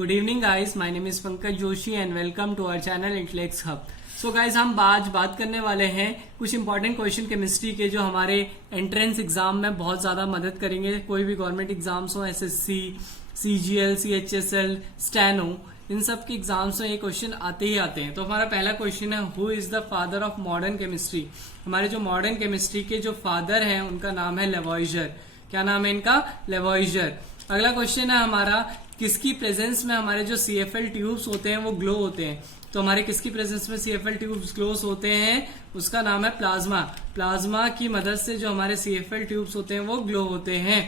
Good evening guys, my name is Pankaj Joshi and welcome to our channel Intellex hub. So guys, हम आज बात करने वाले हैं कुछ इंपॉर्टेंट क्वेश्चन केमिस्ट्री के जो हमारे एंट्रेंस एग्जाम में बहुत ज्यादा मदद करेंगे। कोई भी गवर्नमेंट एग्जाम्स हो, एसएससी, सीजीएल, सीएचएसएल, स्टेनो, इन सब के एग्जाम्स में ये क्वेश्चन आते ही आते हैं। तो हमारा पहला क्वेश्चन है, who is the father of modern chemistry. हमारे जो मॉडर्न केमिस्ट्री के जो फादर हैं उनका नाम है लेवॉइजर। क्या नाम है इनका? लेवॉइजर। अगला क्वेश्चन है हमारा, किसकी प्रेजेंस में हमारे जो सीएफएल ट्यूब्स होते हैं वो ग्लो होते हैं। तो हमारे किसकी प्रेजेंस में सीएफएल ट्यूब्स ग्लोस होते हैं? उसका नाम है प्लाज्मा। प्लाज्मा की मदद से जो हमारे सीएफएल ट्यूब्स होते हैं वो ग्लो होते हैं।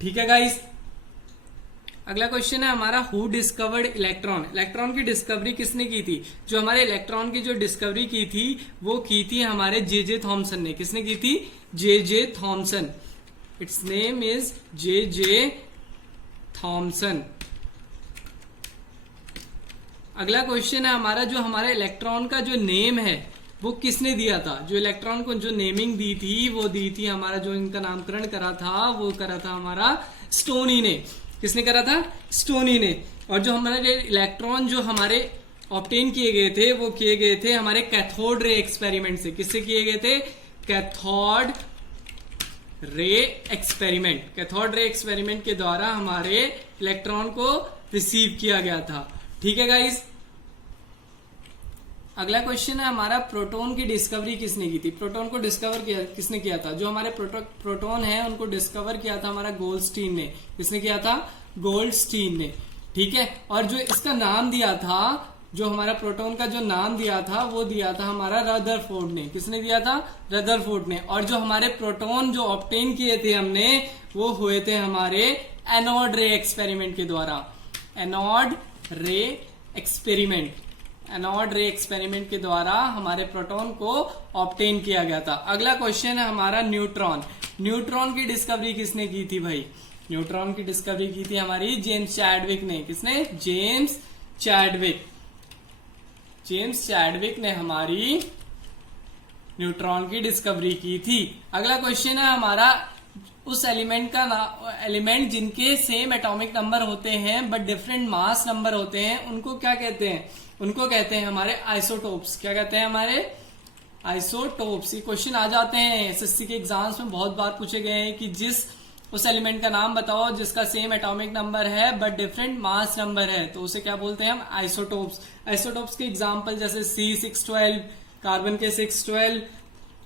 ठीक है गाइस। अगला क्वेश्चन है हमारा, हु डिस्कवर्ड इलेक्ट्रॉन। इलेक्ट्रॉन की डिस्कवरी किसने की थी? जो हमारे इलेक्ट्रॉन की जो डिस्कवरी की थी वो की थी हमारे जे थॉमसन ने। किसने की थी? J Thomson. It's name is J Thomson. अगला क्वेश्चन है हमारा, जो हमारे इलेक्ट्रॉन का जो नेम है वो किसने दिया था? जो इलेक्ट्रॉन को जो नेमिंग दी थी वो दी थी हमारा, जो इनका नामकरण करा था वो करा था हमारा स्टोनी ने। किसने करा था? स्टोनी ने। और जो हमारे इलेक्ट्रॉन जो हमारे ऑब्टेन किए गए थे वो किए गए थे हमारे कैथोड रे एक्सपेरिमेंट से। किससे किए गए थे? Cathode ray experiment. Cathode ray experiment के द्वारा हमारे इलेक्ट्रॉन को रिसीव किया गया था। ठीक है गाइस। अगला क्वेश्चन है हमारा, प्रोटॉन की डिस्कवरी किसने की थी? प्रोटॉन को डिस्कवर किसने किया था? जो हमारे प्रोटॉन है उनको डिस्कवर किया था हमारा गोल्डस्टीन ने। किसने किया था? गोल्डस्टीन ने। ठीक है। और जो इसका नाम दिया था, जो हमारा प्रोटॉन का जो नाम दिया था वो दिया था हमारा रदरफोर्ड ने। किसने दिया था? रदरफोर्ड ने। और जो हमारे प्रोटॉन जो ऑब्टेन किए थे हमने वो हुए थे हमारे एनोड रे एक्सपेरिमेंट के द्वारा। एनोड रे एक्सपेरिमेंट। एनोड रे एक्सपेरिमेंट के द्वारा हमारे प्रोटॉन को ऑब्टेन किया गया था। अगला क्वेश्चन है हमारा, न्यूट्रॉन। न्यूट्रॉन की डिस्कवरी किसने की थी भाई? न्यूट्रॉन की डिस्कवरी की थी हमारी जेम्स चैडविक ने। किसने? James Chadwick. जेम्स चैडविक ने हमारी न्यूट्रॉन की डिस्कवरी की थी। अगला क्वेश्चन है हमारा, उस एलिमेंट का एलिमेंट जिनके सेम एटॉमिक नंबर होते हैं बट डिफरेंट मास नंबर होते हैं उनको क्या कहते हैं? उनको कहते हैं हमारे आइसोटोप्स। क्या कहते हैं? हमारे आइसोटोप्स। ये क्वेश्चन आ जाते हैं एसएससी के एग्जाम्स में, बहुत बार पूछे गए हैं कि उस एलिमेंट का नाम बताओ जिसका सेम एटॉमिक नंबर है बट डिफरेंट मास नंबर है, तो उसे क्या बोलते हैं हम? आइसोटोप्स। आइसोटोप्स के एग्जाम्पल जैसे C612, कार्बन के 612,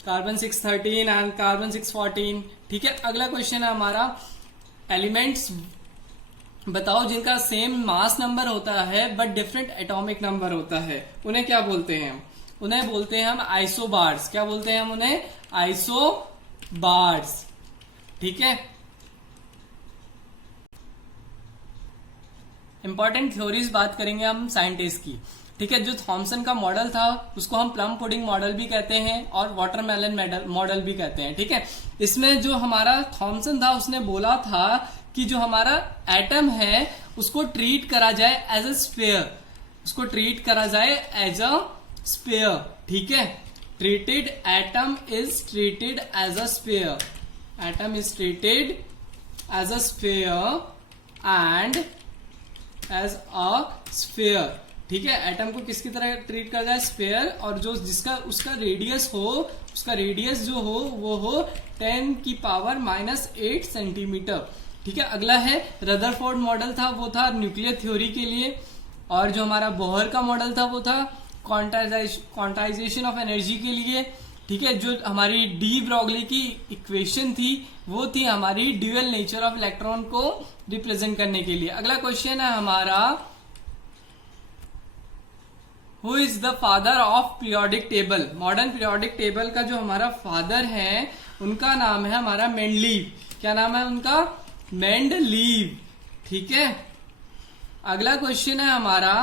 कार्बन 613 एंड कार्बन 614। ठीक है। अगला क्वेश्चन है हमारा, एलिमेंट्स बताओ जिनका सेम मास नंबर होता है बट डिफरेंट एटॉमिक नंबर होता है, उन्हें क्या बोलते हैं? उन्हें बोलते हैं हम आइसोबार्स। क्या बोलते हैं हम उन्हें? आइसोबार्स। ठीक है। इंपॉर्टेंट थ्योरीज बात करेंगे हम साइंटिस्ट की। ठीक है। जो थॉमसन का मॉडल था उसको हम प्लम पुडिंग मॉडल भी कहते हैं और वाटरमेलन मॉडल भी कहते हैं। ठीक है। इसमें जो हमारा थॉमसन था उसने बोला था कि जो हमारा एटम है उसको ट्रीट करा जाए एज अ स्फीयर। उसको ट्रीट करा जाए एज अ स्फीयर। ठीक है। Treated atom is treated as a sphere. Atom is treated as a sphere and as a sphere. ठीक है। एटम को किसकी तरह ट्रीट करा जाए? स्फीयर। और जो जिसका उसका रेडियस हो, उसका रेडियस जो हो वो हो 10⁻⁸ सेंटीमीटर। ठीक है। अगला है रदरफोर्ड मॉडल था, वो था न्यूक्लियर थ्योरी के लिए। और जो हमारा बोहर का मॉडल था वो था क्वांटाइजेशन ऑफ एनर्जी के लिए। ठीक है। जो हमारी डी ब्रॉगली की इक्वेशन थी वो थी हमारी ड्यूअल नेचर ऑफ इलेक्ट्रॉन को रिप्रेजेंट करने के लिए। अगला क्वेश्चन है हमारा, who is the father of periodic table. Modern periodic table का जो हमारा फादर है उनका नाम है हमारा मेंडलीव। क्या नाम है उनका? मेंडलीव। ठीक है। अगला क्वेश्चन है हमारा,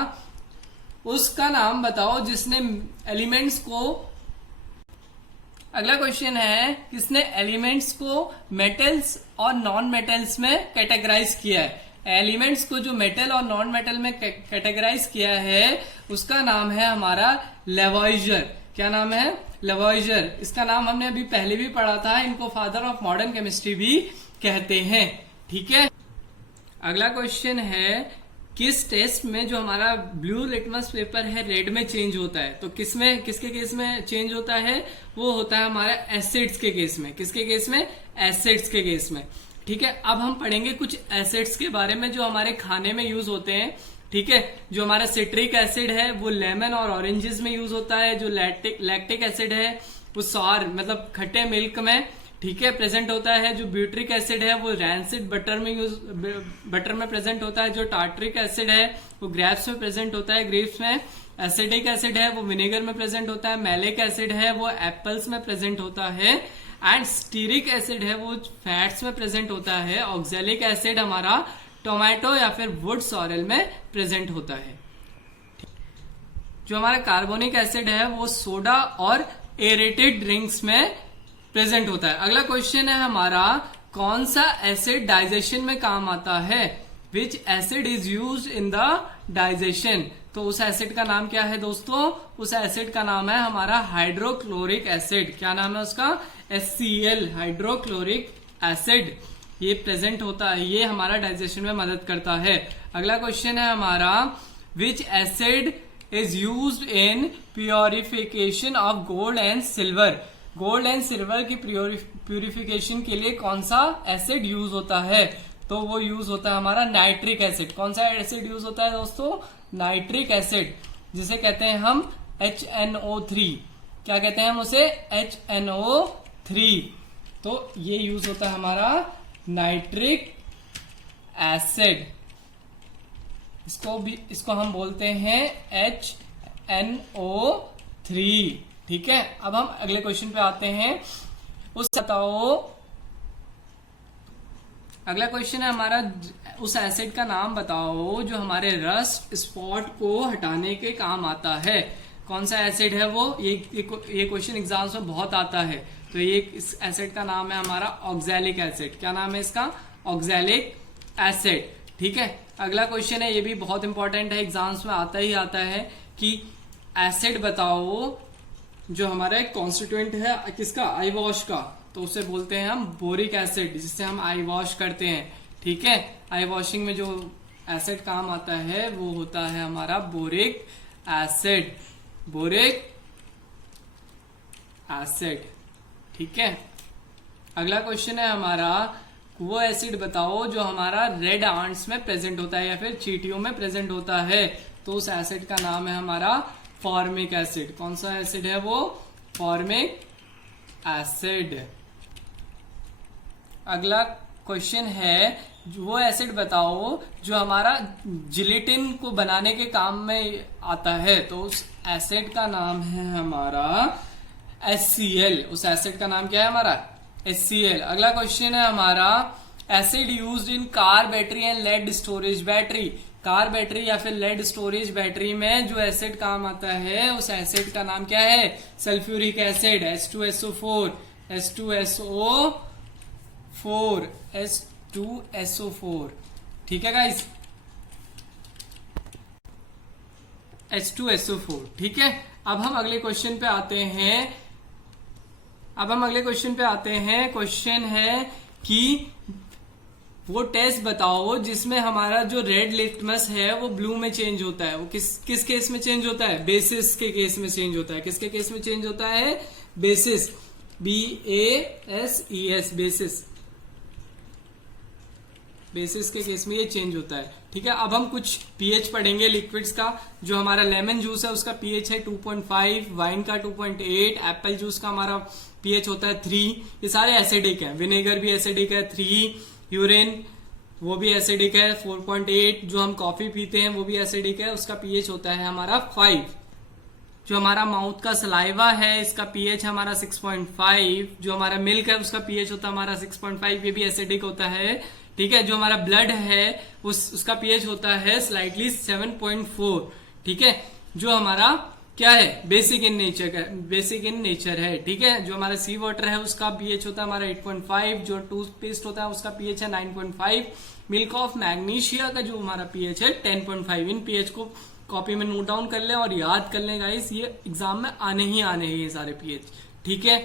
उसका नाम बताओ जिसने एलिमेंट्स को, अगला क्वेश्चन है किसने एलिमेंट्स को मेटल्स और नॉन मेटल्स में कैटेगराइज किया है। एलिमेंट्स को जो मेटल और नॉन मेटल में कैटेगराइज किया है उसका नाम है हमारा लेवॉइजर। क्या नाम है? लेवॉइजर। इसका नाम हमने अभी पहले भी पढ़ा था। इनको फादर ऑफ मॉडर्न केमिस्ट्री भी कहते हैं। ठीक है। अगला क्वेश्चन है, किस टेस्ट में जो हमारा ब्लू लिटमस पेपर है रेड में चेंज होता है। तो किसमें, किसके केस में चेंज होता है, वो होता है हमारा एसिड्स के केस में। किसके केस में, एसिड्स के केस में। ठीक है, अब हम पढ़ेंगे कुछ एसिड्स के बारे में जो हमारे खाने में यूज होते हैं। ठीक है, जो हमारा सिट्रिक एसिड है वो लेमन और ऑरेंजेस में यूज होता है। जो लैक्टिक एसिड है वो सॉर मतलब खट्टे मिल्क में, ठीक है, प्रेजेंट होता है। जो ब्यूट्रिक एसिड है वो रैंसिड बटर में प्रेजेंट होता है। जो टार्ट्रिक एसिड है वो ग्रेप्स में प्रेजेंट होता है, ग्रेप्स में। एसिडिक एसिड है वो विनेगर में प्रेजेंट होता है। मैलिक एसिड है वो एप्पल्स में प्रेजेंट होता है। एंड स्टीरिक एसिड है वो फैट्स में प्रेजेंट होता है। ऑक्जेलिक एसिड हमारा टोमेटो या फिर वुड सॉरेल में प्रेजेंट होता है। जो हमारा कार्बोनिक एसिड है वो सोडा और एरेटेड ड्रिंक्स में प्रेजेंट होता है। अगला क्वेश्चन है हमारा, कौन सा एसिड डाइजेशन में काम आता है? विच acid is use in the digestion? तो उस एसिड का नाम क्या है दोस्तों? उस एसिड का नाम है हमारा हाइड्रोक्लोरिक एसिड। क्या नाम है उसका? HCl, hydrochloric acid. ये प्रेजेंट होता है, ये हमारा डाइजेशन में मदद करता है। अगला क्वेश्चन है हमारा, विच acid is used in purification of gold and silver? Gold and silver की प्यूरिफिकेशन के लिए कौन सा एसिड यूज होता है? तो वो यूज होता है हमारा नाइट्रिक एसिड। कौन सा एसिड यूज होता है दोस्तों? नाइट्रिक एसिड, जिसे कहते हैं हम HNO3। क्या कहते हैं हम उसे? HNO3। तो ये यूज होता है हमारा नाइट्रिक एसिड। इसको हम बोलते हैं HNO3। ठीक है, अब हम अगले क्वेश्चन पे आते हैं। अगला क्वेश्चन है हमारा, उस एसिड का नाम बताओ जो हमारे रस्ट स्पॉट को हटाने के काम आता है। कौन सा एसिड है वो? ये क्वेश्चन एग्जाम्स में बहुत आता है। तो ये इस एसिड का नाम है हमारा ऑक्सैलिक एसिड। क्या नाम है इसका? Oxalic acid. ठीक है, अगला क्वेश्चन है, ये भी बहुत इंपॉर्टेंट है, एग्जाम्स में आता ही आता है कि एसिड बताओ जो हमारा एक कॉन्स्टिट्यूएंट है किसका? आई वॉश का। तो उसे बोलते हैं हम बोरिक एसिड, जिससे हम आई वॉश करते हैं। ठीक है, आई वॉशिंग में जो एसिड काम आता है वो होता है हमारा बोरिक एसिड। Boric acid. ठीक है, अगला क्वेश्चन है हमारा, वो एसिड बताओ जो हमारा रेड आंट्स में प्रेजेंट होता है या फिर चींटियों में प्रेजेंट होता है। तो उस एसिड का नाम है हमारा फॉर्मिक एसिड। कौन सा एसिड है वो? Formic acid. अगला क्वेश्चन है, वो एसिड बताओ जो हमारा जिलेटिन को बनाने के काम में आता है। तो उस एसिड का नाम है हमारा HCl। उस एसिड का नाम क्या है हमारा? HCl। अगला क्वेश्चन है हमारा, acid used in car battery and lead storage battery. Car battery या फिर लेड स्टोरेज बैटरी में जो एसिड काम आता है उस एसिड का नाम क्या है? Sulphuric acid, H2SO4। H2SO4। ठीक है गाइस, H2SO4। ठीक है, अब हम अगले क्वेश्चन पे आते हैं। क्वेश्चन है कि वो टेस्ट बताओ जिसमें हमारा जो रेड लिटमस है वो ब्लू में चेंज होता है। वो किस केस में चेंज होता है? बेसिस के केस में चेंज होता है। किसके केस में चेंज होता है? Basis, BASES, basis. बेसिस के केस में ये चेंज होता है। ठीक है, अब हम कुछ पीएच पढ़ेंगे लिक्विड्स का। जो हमारा लेमन जूस है उसका पीएच है 2.5, वाइन का 2.8, एप्पल जूस का हमारा पीएच होता है 3। ये सारे एसिडिक है। विनेगर भी एसिडिक है 3, यूरिन वो भी एसिडिक है 4.8, जो हम कॉफी पीते हैं वो भी एसिडिक है, उसका पीएच होता है हमारा 5। जो हमारा माउथ का सलाइवा है इसका पीएच हमारा 6.5। जो हमारा मिल्क है उसका पीएच होता है हमारा 6.5, ये भी एसिडिक होता है। ठीक है, जो हमारा ब्लड है उसका पीएच होता है स्लाइटली 7.4। ठीक है, जो हमारा क्या है? बेसिक इन नेचर है। ठीक है, जो हमारा सी वाटर है उसका पीएच होता है हमारा 8.5। जो टूथपेस्ट होता है उसका पीएच है 9.5। मिल्क ऑफ मैग्नीशिया का जो हमारा पीएच है 10.5। इन पीएच को कॉपी में नोट डाउन कर लें और याद कर लें गाइस, ये एग्जाम में आने ही आने हैं ये सारे पीएच। ठीक है,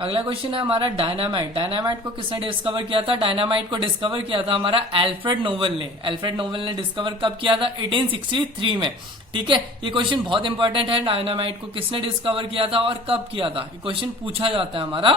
अगला क्वेश्चन है हमारा डायनामाइट। डायनामाइट को किसने डिस्कवर किया था? डायनामाइट को डिस्कवर किया था हमारा अल्फ्रेड नोबेल ने। अल्फ्रेड नोबेल ने डिस्कवर कब किया था? 1863 में। ठीक है, ये क्वेश्चन बहुत इंपॉर्टेंट है। डायनामाइट को किसने डिस्कवर किया था और कब किया था? ये क्वेश्चन पूछा जाता है हमारा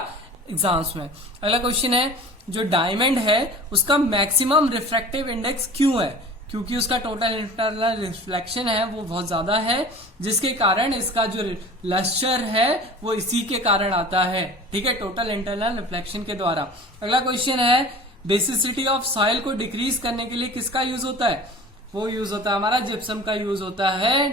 एग्जाम्स में। अगला क्वेश्चन है जो डायमंड है उसका मैक्सिमम रिफ्रैक्टिव इंडेक्स क्यों है? क्योंकि उसका टोटल इंटरनल रिफ्लेक्शन है वो बहुत ज्यादा है, जिसके कारण इसका जो लस्टर है वो इसी के कारण आता है। ठीक है, टोटल इंटरनल रिफ्लेक्शन के द्वारा। अगला क्वेश्चन है बेसिसिटी ऑफ सॉइल को डिक्रीज करने के लिए किसका यूज होता है? वो यूज होता है हमारा जिप्सम का यूज होता है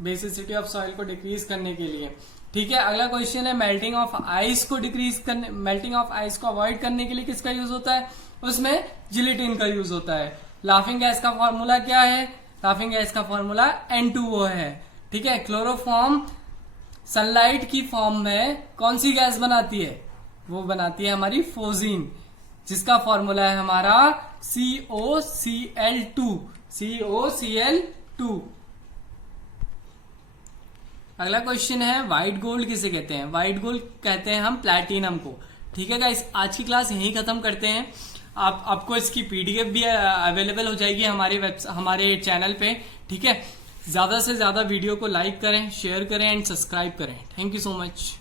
बेसिसिटी ऑफ सॉइल को डिक्रीज करने के लिए। ठीक है, अगला क्वेश्चन है मेल्टिंग ऑफ आइस को डिक्रीज करने, मेल्टिंग ऑफ आइस को अवॉइड करने के लिए किसका यूज होता है? उसमें जिलेटिन का यूज होता है। लाफिंग गैस का फॉर्मूला क्या है? लाफिंग गैस का फॉर्मूला N2O है। ठीक है, क्लोरोफॉर्म सनलाइट की फॉर्म में कौन सी गैस बनाती है? वो बनाती है हमारी फोजीन, जिसका फॉर्मूला है हमारा COCl2। COCl2। अगला क्वेश्चन है व्हाइट गोल्ड किसे कहते हैं? व्हाइट गोल्ड कहते हैं हम प्लैटिनम को। ठीक है गाइस, आज की क्लास यहीं खत्म करते हैं। आपको इसकी PDF भी अवेलेबल हो जाएगी हमारे चैनल पे। ठीक है, ज्यादा से ज्यादा वीडियो को लाइक करें, शेयर करें एंड सब्सक्राइब करें। Thank you so much.